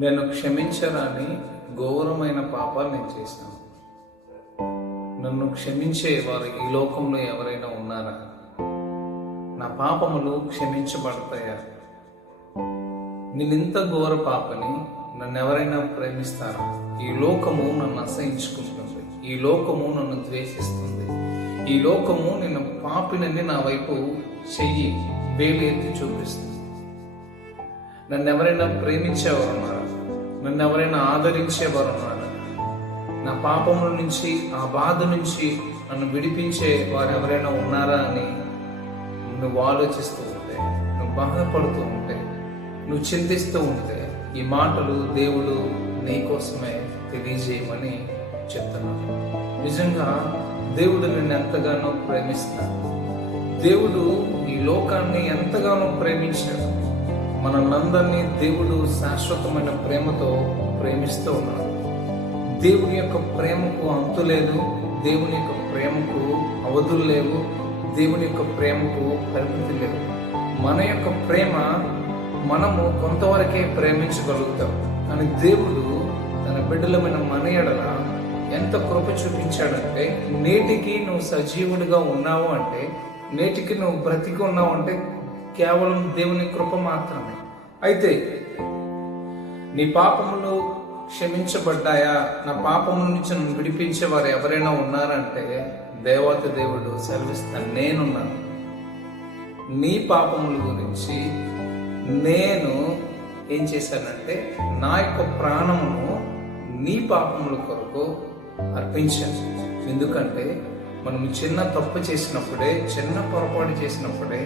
నేను క్షమించరాని ఘోరమైన పాపాలు నేను చేశాను. నన్ను క్షమించే వారు ఈ లోకంలో ఎవరైనా ఉన్నారా? నా పాపములు క్షమించబడతాయా? నేనింత ఘోర పాపని నన్ను ఎవరైనా ప్రేమిస్తారా? ఈ లోకము నన్ను అసహించుకుంటుంది, ఈ లోకము నన్ను ద్వేషిస్తుంది, ఈ లోకము నేను పాపినని నా వైపు చెయ్యి వేలు ఎత్తి చూపిస్తుంది. నన్ను ఎవరైనా ప్రేమించేవారు ఉన్నారా? నన్ను ఎవరైనా ఆదరించేవారు ఉన్నారా? నా పాపముల నుంచి, ఆ బాధ నుంచి నన్ను విడిపించే వారు ఎవరైనా ఉన్నారా అని నువ్వు ఆలోచిస్తూ ఉంటే, నువ్వు బాధపడుతూ ఉంటే, నువ్వు చింతిస్తూ ఉంటే, ఈ మాటలు దేవుడు నీ కోసమే తెలియజేయమని చెప్తున్నాను. నిజంగా దేవుడు నిన్ను ఎంతగానో ప్రేమిస్తాడు. దేవుడు ఈ లోకాన్ని ఎంతగానో ప్రేమించాడు. మనందరినీ దేవుడు శాశ్వతమైన ప్రేమతో ప్రేమిస్తూ ఉన్నాడు. దేవుని యొక్క ప్రేమకు అంతు లేదు, దేవుని యొక్క ప్రేమకు అవధులు లేవు, దేవుని యొక్క ప్రేమకు పరిమితి లేదు. మన యొక్క ప్రేమ మనము కొంతవరకే ప్రేమించగలుగుతాం, కానీ దేవుడు తన బిడ్డలమైన మన ఎడల ఎంత కృప చూపించాడంటే, నేటికి నువ్వు సజీవుడిగా ఉన్నావు అంటే, నేటికి నువ్వు బ్రతికి ఉన్నావు అంటే కేవలం దేవుని కృప మాత్రమే. అయితే నీ పాపములు క్షమించబడ్డాయా? నా పాపముల నుంచి నన్ను విడిపించే వారు ఎవరైనా ఉన్నారంటే దేవత దేవుడు సెలవిస్తాను, నేనున్నాను. నీ పాపముల గురించి నేను ఏం చేశానంటే నా యొక్క ప్రాణమును నీ పాపముల కొరకు అర్పించాను. ఎందుకంటే మనం చిన్న తప్పు చేసినప్పుడే, చిన్న పొరపాటు చేసినప్పుడే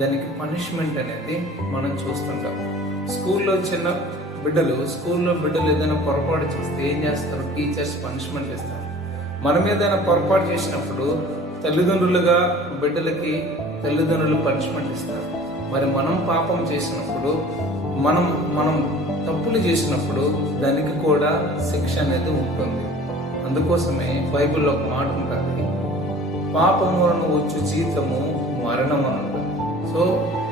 దానికి పనిష్మెంట్ అనేది మనం చూస్తుంటాం. స్కూల్లో బిడ్డలు ఏదైనా పొరపాటు చేస్తే ఏం చేస్తారు? టీచర్స్ పనిష్మెంట్ ఇస్తారు. మనం ఏదైనా పొరపాటు చేసినప్పుడు తల్లిదండ్రులుగా బిడ్డలకి తల్లిదండ్రులు పనిష్మెంట్ ఇస్తారు. మరి మనం పాపం చేసినప్పుడు, మనం తప్పులు చేసినప్పుడు దానికి కూడా శిక్ష అనేది ఉంటుంది. అందుకోసమే బైబిల్లో ఒక మాట ఉంటుంది, పాపములను వచ్చు జీతము మరణం అని ఉంటుంది. సో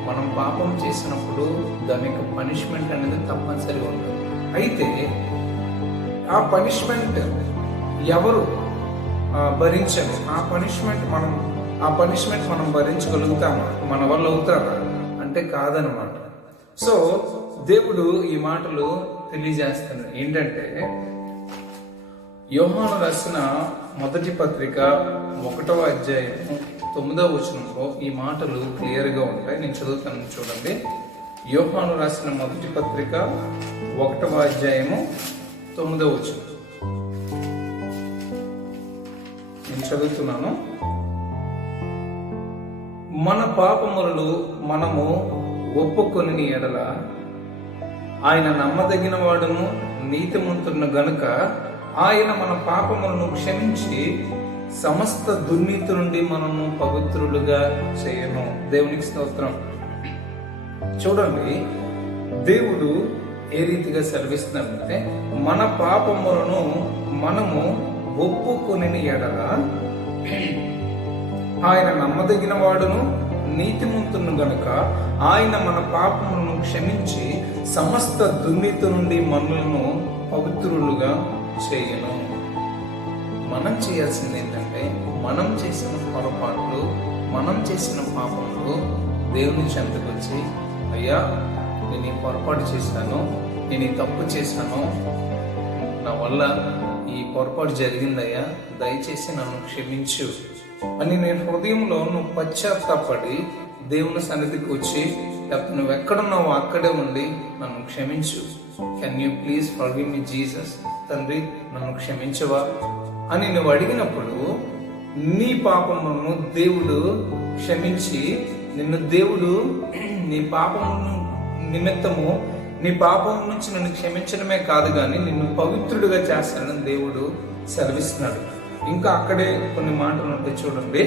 మనం పాపం చేసినప్పుడు దానికి పనిష్మెంట్ అనేది తప్పనిసరిగా ఉంటుంది. అయితే ఆ పనిష్మెంట్ ఎవరు భరించరు? ఆ పనిష్మెంట్ మనం భరించగలుగుతామా? మన వల్ల అవుతారా అంటే కాదనమాట. సో దేవుడు ఈ మాటలు తెలియజేస్తున్నాడు. ఏంటంటే యోహాను రాసిన మొదటి పత్రిక 1వ అధ్యాయం 9వ వచనంలో ఈ మాటలు క్లియర్గా ఉంటాయి. నేను చదువుతాను, చూడండి. యోహాను రాసిన మొదటి పత్రిక 1వ అధ్యాయము 9వ వచనం నేను చదువుతున్నాను. మన పాపములను మనము ఒప్పుకొని ఎడల ఆయన నమ్మదగిన వాడును నీతిమంతుడును గనుక ఆయన మన పాపములను క్షమించి సమస్త దుర్నీతి నుండి మనము పవిత్రులుగా చేయను. దేవునికి స్తోత్రం. చూడండి, దేవుడు ఏ రీతిగా సెలవిస్తున్నాడంటే, మన పాపములను మనము ఒప్పుకొని ఎడల ఆయన నమ్మదగిన వాడును నీతిమంతుడును గనుక ఆయన మన పాపములను క్షమించి సమస్త దుర్నీతి నుండి మనలను పవిత్రులుగా చేయను. మనం చేయాల్సింది ఏంటంటే, మనం చేసిన పొరపాట్లు, మనం చేసిన పాపములు దేవుని చెంతకు వచ్చి, అయ్యా నేను ఈ పొరపాటు చేశాను, నేను ఈ తప్పు చేశాను, నా వల్ల ఈ పొరపాటు జరిగిందయ్యా, దయచేసి నన్ను క్షమించు అని నేను హృదయంలో నువ్వు పశ్చాత్తాపడి దేవుని సన్నిధికి వచ్చి, లేకపోతే నువ్వు ఎక్కడున్నావో అక్కడే ఉండి నన్ను క్షమించు, can you please forgive me Jesus, తండ్రి నన్ను క్షమించవా అని నువ్వు అడిగినప్పుడు నీ పాపములను దేవుడు క్షమించి, దేవుడు నీ పాపమును నిమిత్తము నీ పాపం నుంచి నన్ను క్షమించడమే కాదు కానీ నిన్ను పవిత్రుడిగా చేస్తానని దేవుడు సెలవిస్తున్నాడు. ఇంకా అక్కడే కొన్ని మాటలు ఉంటాయి, చూడండి.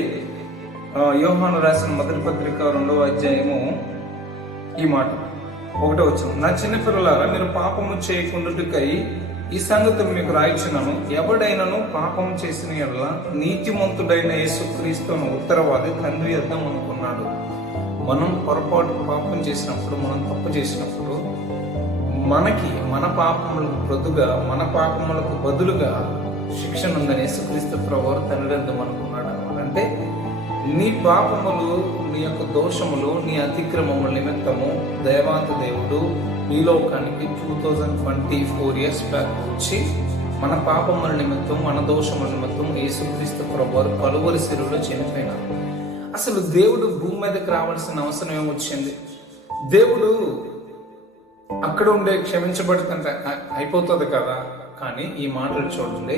యోహాను రాసిన మొదటి పత్రిక 2వ అధ్యాయము ఈ మాట 1వ వచనం, నా చిన్నపిల్లలారా మీరు పాపము చేయకుండాకై ఈ సంగతి మీకు రాయించున్నాను, ఎవడైనను పాపం చేసిన యెడల నీతిమంతుడైన యేసుక్రీస్తును ఉత్తరవాది తండ్రి యొద్ద అనుకున్నాడు. మనం పొరపాటు పాపం చేసినప్పుడు, మనం తప్పు చేసినప్పుడు మన పాపములకు బదులుగా శిక్షణ ఉందని యేసుక్రీస్తు ప్రభువు తండ్రి అనుకున్నాడు అనమాట. అంటే నీ పాపములు, నీ యొక్క దోషములు, నీ అతిక్రమముల నిమిత్తము దేవాతి దేవుడు ఈ లోకానికి 2024 years బ్యాక్ వచ్చి మన పాపముల నిమిత్తం, మన దోషముల నిమిత్తం యేసుక్రీస్తు ప్రభువు కలువరి శిలువలో చనిపోయినారు. అసలు దేవుడు భూమి మీదకి రావాల్సిన అవసరం ఏమొచ్చింది? దేవుడు అక్కడ ఉండే క్షమించబడుతుంటే అయిపోతుంది కదా. కానీ ఈ మాటలు చూడండి,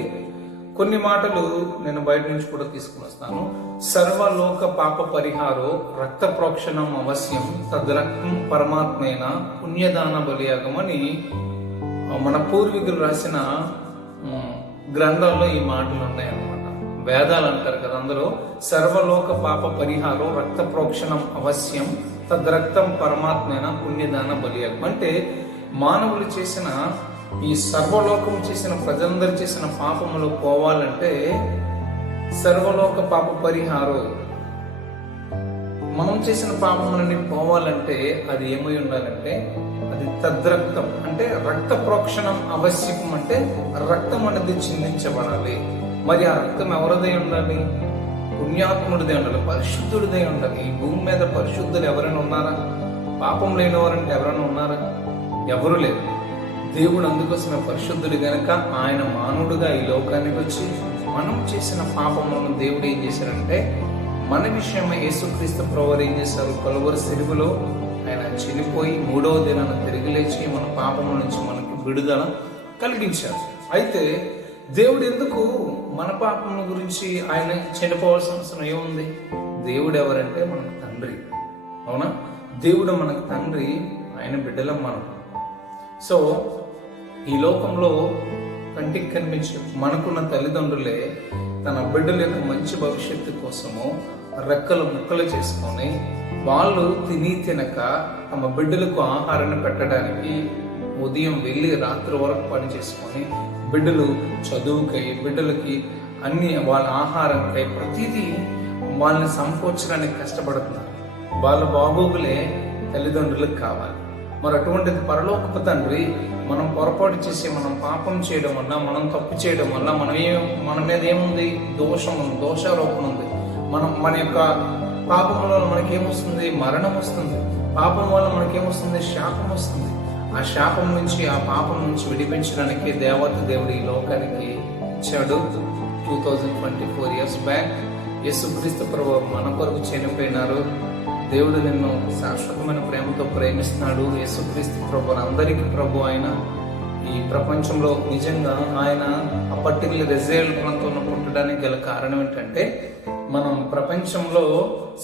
కొన్ని మాటలు నేను బయట నుంచి కూడా తీసుకుని వస్తాను. సర్వలోక పాప పరిహారో రక్త ప్రోక్షణం అవశ్యం తద్రక్తం పరమాత్మైన పుణ్యదాన బలియాగం అని మన పూర్వీకులు రాసిన గ్రంథాల్లో ఈ మాటలు ఉన్నాయన్నమాట. వేదాలు అంటారు కదా, అందులో సర్వలోక పాప పరిహారో రక్త ప్రోక్షణం అవశ్యం తద్రక్తం పరమాత్మైన పుణ్యదాన బలియాగం. అంటే మానవులు చేసిన ఈ సర్వలోకం చేసిన ప్రజలందరూ చేసిన పాపములు పోవాలంటే సర్వలోక పాప పరిహారం, మనం చేసిన పాపములన్నీ పోవాలంటే అది ఏమై ఉండాలంటే అది తద్రక్తం, అంటే రక్త ప్రోక్షణం ఆవశ్యకం. అంటే రక్తం అనేది చిందించబడాలి. మరి ఆ రక్తం ఎవరిదై ఉండాలి? పుణ్యాత్ముడిదే ఉండాలి, పరిశుద్ధుడిదే ఉండాలి. ఈ భూమి మీద పరిశుద్ధులు ఎవరైనా ఉన్నారా? పాపం లేని వారంటే ఎవరైనా ఉన్నారా? ఎవరు లేరు. దేవుడు అందుకోసం పరిశుద్ధుడు గనక ఆయన మానవుడుగా ఈ లోకానికి వచ్చి మనం చేసిన పాపములను దేవుడు ఏం చేశారంటే మన విషయమై యేసుక్రీస్తు ప్రభువు ఏం చేశారు? కలువరి సిలువలో ఆయన చనిపోయి 3వ దినాన తిరిగి లేచి మన పాపముల నుంచి మనకు విడుదల కలిగించారు. అయితే దేవుడు ఎందుకు మన పాపముల గురించి ఆయన చనిపోవాల్సిన అవసరం ఏముంది? దేవుడు ఎవరంటే మనకు తండ్రి, అవునా? దేవుడు మనకు తండ్రి, ఆయన బిడ్డలం మనం. సో ఈ లోకంలో కంటికి కనిపించే మనకున్న తల్లిదండ్రులే తన బిడ్డల యొక్క మంచి భవిష్యత్తు కోసము రెక్కలు ముక్కలు చేసుకొని వాళ్ళు తినక తమ బిడ్డలకు ఆహారాన్ని పెట్టడానికి ఉదయం వెళ్ళి రాత్రి వరకు పని చేసుకొని బిడ్డలు చదువుకై, బిడ్డలకి అన్ని వాళ్ళ ఆహారంకై ప్రతిదీ వాళ్ళని సంపోర్చడానికి కష్టపడుతున్నారు. వాళ్ళ బాగోగులే తల్లిదండ్రులకు కావాలి. మరి అటువంటిది పరలోకపు తండ్రి మనం పొరపాటు చేసి మనం పాపం చేయడం వల్ల, మనం తప్పు చేయడం వల్ల మన మీద ఏముంది? దోషారోపణ ఉంది. మన యొక్క పాపం వల్ల మనకేమొస్తుంది? మరణం వస్తుంది. పాపం వల్ల మనకేమొస్తుంది? శాపం వస్తుంది. ఆ శాపం నుంచి, ఆ పాపం నుంచి విడిపించడానికి దేవత దేవుడు ఈ లోకానికి ఇచ్చాడు. 2024 years బ్యాక్ యేసుక్రీస్తు ప్రభువు మన కొరకు చనిపోయినారు. దేవుడు నిన్ను శాశ్వతమైన ప్రేమతో ప్రేమిస్తున్నాడు. యేసుక్రీస్తు ప్రభు అందరికీ ప్రభు. ఆయన ఈ ప్రపంచంలో నిజంగా ఆయన ఆ పర్టికులర్ ఇజ్రాయెల్ ప్రాంతంలో పుట్టడానికి గల కారణం ఏంటంటే మనం ప్రపంచంలో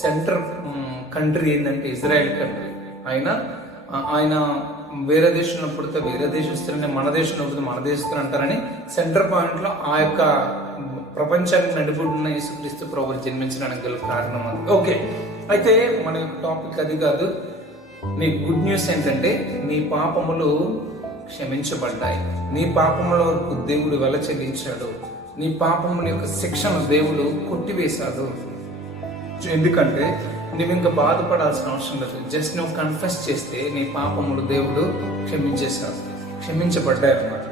సెంటర్ కంట్రీ ఏంటంటే ఇజ్రాయెల్ కంట్రీ. ఆయన వేరే దేశంలో పుడితే వేరే దేశస్తులని, మన దేశంలో పుడితే మన దేశస్తులు అంటారని సెంటర్ పాయింట్ లో ఆ యొక్క ప్రపంచానికి నడిపొడ్డున యేసుక్రీస్తు ప్రభు జన్మించడానికి గల కారణం అది. ఓకే, అయితే మన టాపిక్ అది కాదు. నీ గుడ్ న్యూస్ ఏంటంటే నీ పాపములు క్షమించబడ్డాయి. నీ పాపముల వరకు దేవుడు వెల చెల్లించాడు. నీ పాపముల యొక్క శిక్షను దేవుడు కొట్టివేశాడు. ఎందుకంటే నువ్వు ఇంకా బాధపడాల్సిన అవసరం లేదు. జస్ట్ నువ్వు కన్ఫెస్ చేస్తే నీ పాపములు దేవుడు క్షమించబడ్డాయి అన్నమాట.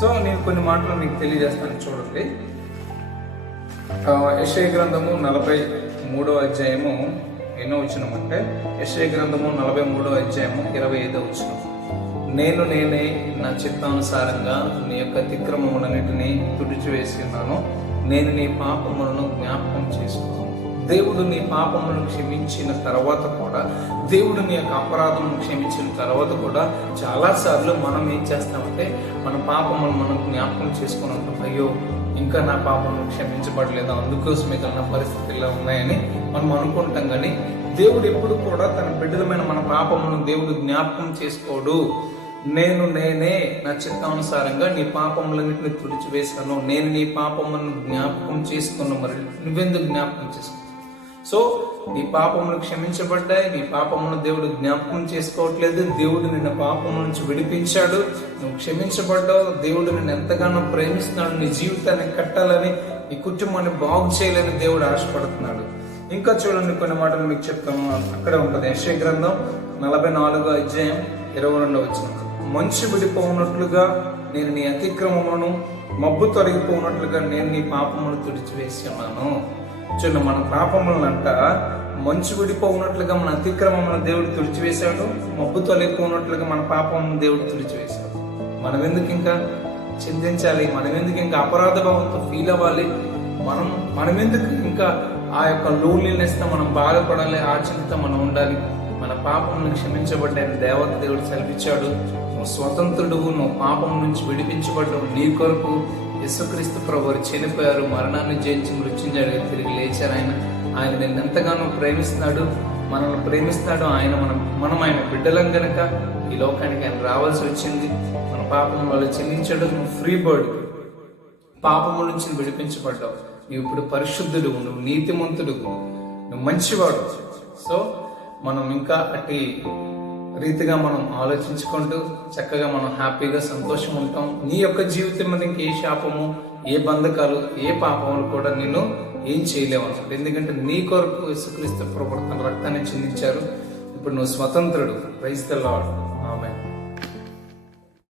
సో నేను కొన్ని మాటలు మీకు తెలియజేస్తాను, చూడండి. యెషయా గ్రంథము 43వ అధ్యాయము ఎన్నో వచనం అంటే యెషయా గ్రంథము 43వ అధ్యాయము 25వ వచనం. నేనే నా చిత్తానుసారంగా నీ యొక్క అతిక్రమములన్నిటినీ తుడిచివేసి ఉన్నాను. నేను నీ పాపములను జ్ఞాపకం చేసుకున్నాను. దేవుడు నీ పాపములను క్షమించిన తర్వాత కూడా, దేవుడు నీ యొక్క అపరాధములను క్షమించిన తర్వాత కూడా చాలాసార్లు మనం ఏం చేస్తామంటే మన పాపములను మనం జ్ఞాపకం చేసుకుని ఉంటాం. అయ్యో, ఇంకా నా పాపములు క్షమించబడలేదు, అందుకోసం మిగిలిన పరిస్థితుల్లో ఉన్నాయని మనం అనుకుంటాం. కానీ దేవుడు ఎప్పుడు కూడా తన బిడ్డలమైన మన పాపములను దేవుడు జ్ఞాపకం చేసుకోడు. నేనే నా చిత్తానుసారంగా నీ పాపములన్నింటినీ తుడిచివేశాను. నేను నీ పాపములను జ్ఞాపకం చేసుకున్నాను. మరి నువ్వెందుకు జ్ఞాపకం చేసుకున్నావు? సో నీ పాపములు క్షమించబడ్డాయి. నీ పాపములను దేవుడు జ్ఞాపకం చేసుకోవట్లేదు. దేవుడు నిన్న పాపం నుంచి విడిపించాడు. నువ్వు క్షమించబడ్డావు. దేవుడు నిన్ను ఎంతగానో ప్రేమిస్తున్నాడు. నీ జీవితాన్ని కట్టాలని, నీ కుటుంబాన్ని బాగు చేయాలని దేవుడు ఆశపడుతున్నాడు. ఇంకా చూడండి, కొన్ని మాటలు మీకు చెప్తాము. అక్కడే ఉంటుంది యెషయా గ్రంథం 44వ అధ్యాయం 22వ వచనం. మంచు విడిపోనట్లుగా నేను నీ అతిక్రమములను, మబ్బు తొలగిపోనట్లుగా నేను నీ పాపమును తుడిచివేసి ఉన్నాను. చూడండి, మన పాపములనంట మంచు విడిపోనట్లుగా మన అతిక్రమములను దేవుడు తుడిచివేశాడు, మబ్బు తొలగిపోనట్లుగా మన పాపమును దేవుడు తుడిచివేశాడు. మనం ఎందుకు ఇంకా చింతించాలి? మనం ఎందుకు ఇంకా అపరాధ భావంతో ఫీల్ అవ్వాలి? మనం ఎందుకు ఇంకా ఆ యొక్క లోన్లీనెస్ తో మనం బాధపడాలి? ఆ చింత మనం ఉండాలి. మన పాపమును క్షమించబడ్డాను దేవత దేవుడు సెలవిచ్చాడు. నువ్వు స్వతంత్రుడువు, నువ్వు పాపం నుంచి విడిపించబడ్డావు. నీ కొరకు యేసుక్రీస్తు ప్రభువు చనిపోయారు, మరణాన్ని జయించి మృత్యుంజయుడిగా తిరిగి లేచారు. ఆయన నిన్ను ఎంతగానో ప్రేమిస్తున్నాడు, మనల్ని ప్రేమిస్తున్నాడు. మనం ఆయన బిడ్డలం గనక ఈ లోకానికి ఆయన రావాల్సి వచ్చింది. మన పాపం వాళ్ళు చెల్లించాడు. నువ్వు ఫ్రీ బర్డ్, పాపము నుంచి విడిపించబడ్డావు. నువ్వు ఇప్పుడు పరిశుద్ధుడు, నువ్వు నీతిమంతుడు, నువ్వు మంచివాడు. సో మనం ఇంకా అట్టి రీతిగా మనం ఆలోచించుకుంటూ చక్కగా మనం హ్యాపీగా సంతోషం ఉంటాం. నీ యొక్క జీవితం మీద ఇంకే శాపము, ఏ బంధకాలు, ఏ పాపములు కూడా నిన్ను ఏం చేయలేవు అన్నమాట. ఎందుకంటే నీ కొరకు యేసుక్రీస్తు ప్రభువు తన రక్తాన్ని చిందించారు. ఇప్పుడు నువ్వు స్వతంత్రుడు. Praise the Lord. ఆమేన్.